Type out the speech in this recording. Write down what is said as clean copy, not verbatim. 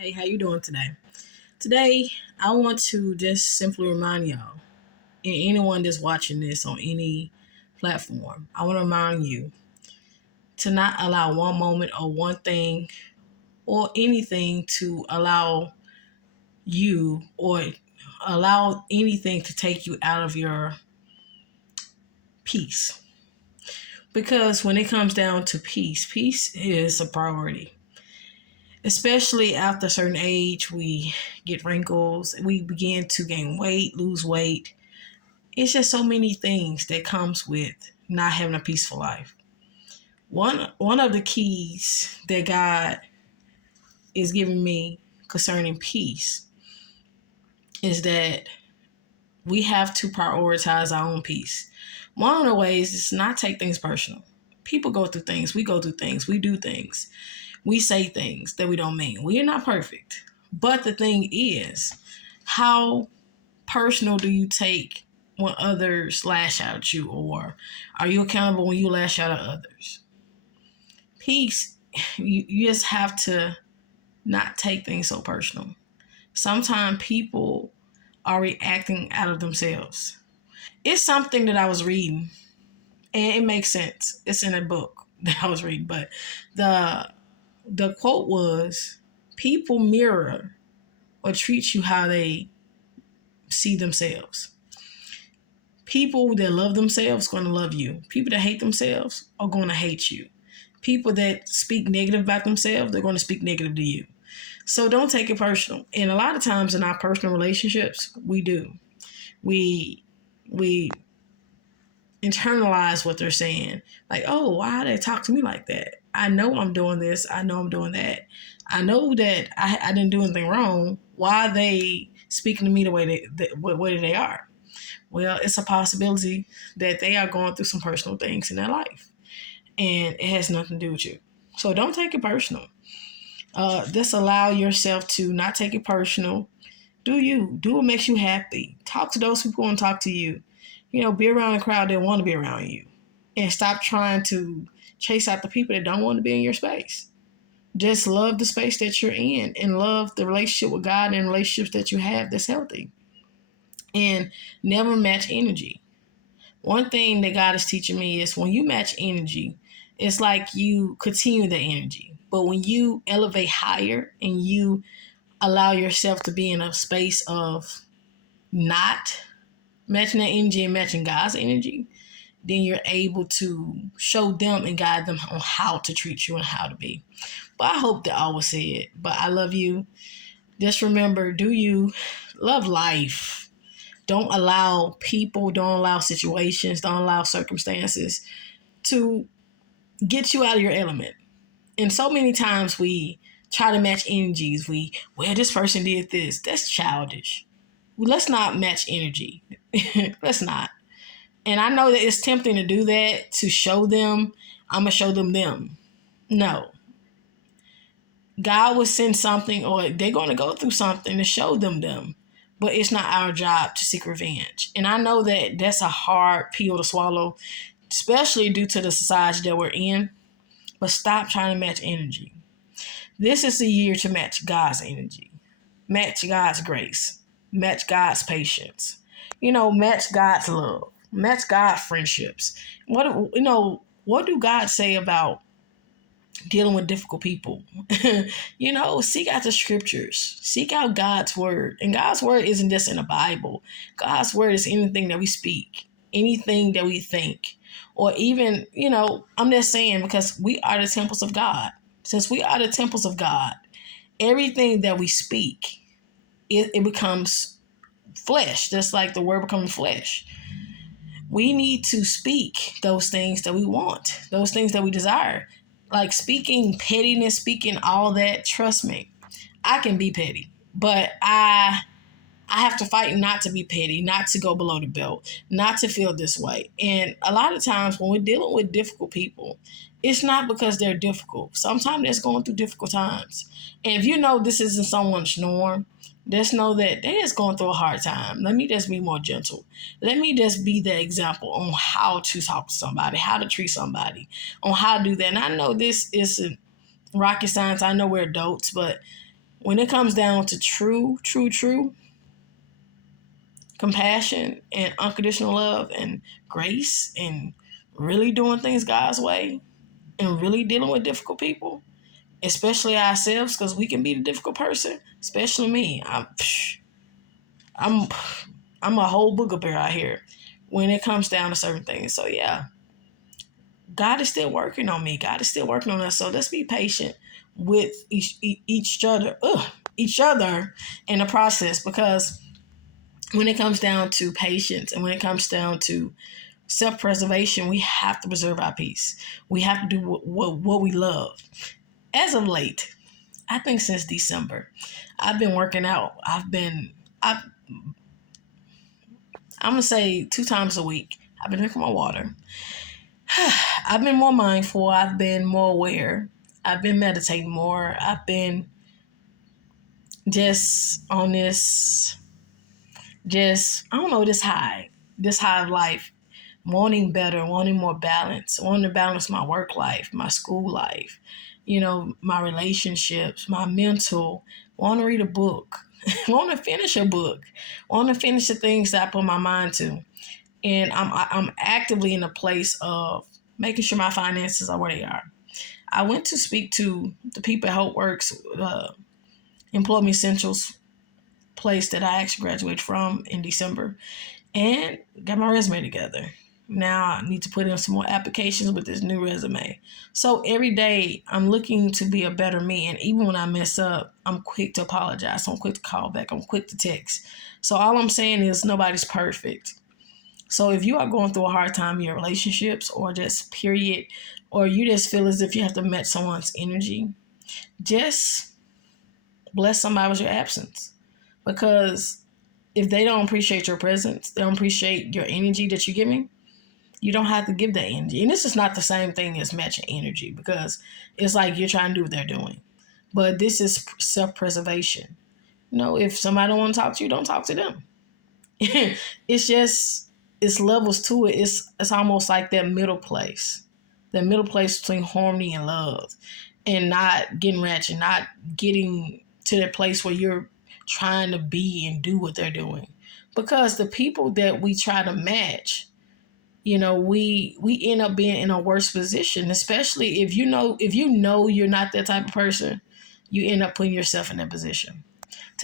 Hey, how you doing today? Today, I want to just simply remind y'all and anyone that's watching this on any platform, I want to remind you to not allow one moment or one thing or anything to allow you or allow anything to take you out of your peace. Because when it comes down to peace, peace is a priority. Especially after a certain age, we get wrinkles, we begin to gain weight, lose weight. It's just so many things that comes with not having a peaceful life. One of the keys that God is giving me concerning peace is that we have to prioritize our own peace. One of the ways is not take things personal. People go through things, we go through things, we do things, we say things that we don't mean. We are not perfect. But the thing is, how personal do you take when others lash out at you, or are you accountable when you lash out at others? Peace, you just have to not take things so personal. Sometimes people are reacting out of themselves. It's something that I was reading, and it makes sense. It's in a book that I was reading, but the the quote was, "People mirror or treat you how they see themselves." People that love themselves are going to love you. People that hate themselves are going to hate you. People that speak negative about themselves, they're going to speak negative to you. So don't take it personal. And a lot of times in our personal relationships, we do. We we internalize what they're saying. Like, oh, why they talk to me like that? I know I'm doing this. I know I'm doing that. I know that I didn't do anything wrong. Why are they speaking to me the way they are? Well, it's a possibility that they are going through some personal things in their life, and it has nothing to do with you. So don't take it personal. Just allow yourself to not take it personal. Do you. Do what makes you happy. Talk to those people who want to talk to you. Be around a crowd that want to be around you. And stop trying to chase out the people that don't want to be in your space. Just love the space that you're in and love the relationship with God and relationships that you have that's healthy. And never match energy. One thing that God is teaching me is when you match energy, it's like you continue the energy. But when you elevate higher and you allow yourself to be in a space of not matching that energy and matching God's energy, then you're able to show them and guide them on how to treat you and how to be. But I hope that all was said. But I love you. Just remember, do you love life? Don't allow people, don't allow situations, don't allow circumstances to get you out of your element. And so many times we try to match energies. This person did this. That's childish. Let's not match energy. Let's not. And I know that it's tempting to do that, to show them, I'm going to show them. No. God will send something, or they're going to go through something to show them. But it's not our job to seek revenge. And I know that that's a hard pill to swallow, especially due to the society that we're in. But stop trying to match energy. This is the year to match God's energy. Match God's grace. Match God's patience. Match God's love. Match God's friendships. What do God say about dealing with difficult people? Seek out the scriptures. Seek out God's word. And God's word isn't just in the Bible. God's word is anything that we speak, anything that we think, or even, I'm just saying, because we are the temples of God. Since we are the temples of God, everything that we speak, it becomes flesh, just like the word becoming flesh. We need to speak those things that we want, those things that we desire. Like speaking pettiness, speaking all that, trust me, I can be petty, but I have to fight not to be petty, not to go below the belt, not to feel this way. And a lot of times when we're dealing with difficult people, it's not because they're difficult. Sometimes they're going through difficult times. And if you know this isn't someone's norm, just know that they're just going through a hard time. Let me just be more gentle. Let me just be the example on how to talk to somebody, how to treat somebody, on how to do that. And I know this isn't rocket science. I know we're adults, but when it comes down to true compassion and unconditional love and grace and really doing things God's way and really dealing with difficult people, especially ourselves, because we can be the difficult person, especially me. I'm I'm a whole booger bear out here when it comes down to certain things. So yeah, God is still working on me. God is still working on us. So let's be patient with each other in the process, because when it comes down to patience and when it comes down to self-preservation, we have to preserve our peace. We have to do what we love. As of late, I think since December, I've been working out. I'm gonna say 2 times a week. I've been drinking my water. I've been more mindful. I've been more aware. I've been meditating more. I've been just on I don't know, this high of life, wanting better, wanting more balance, wanting to balance my work life, my school life, my relationships, my mental, want to read a book, want to finish a book, want to finish the things that I put my mind to. And I'm actively in a place of making sure my finances are where they are. I went to speak to the people at HopeWorks, Employment Essentials place that I actually graduated from in December, and got my resume together. Now I need to put in some more applications with this new resume. So every day I'm looking to be a better me. And even when I mess up, I'm quick to apologize. I'm quick to call back. I'm quick to text. So all I'm saying is nobody's perfect. So if you are going through a hard time in your relationships or just period, or you just feel as if you have to match someone's energy, just bless somebody with your absence. Because if they don't appreciate your presence, they don't appreciate your energy that you're giving, you don't have to give that energy. And this is not the same thing as matching energy, because it's like you're trying to do what they're doing. But this is self-preservation. If somebody don't want to talk to you, don't talk to them. It's levels to it. It's almost like that middle place. That middle place between harmony and love. And not getting ratchet, not getting to that place where you're trying to be and do what they're doing. Because the people that we try to match, we end up being in a worse position, especially if you know you're not that type of person, you end up putting yourself in that position.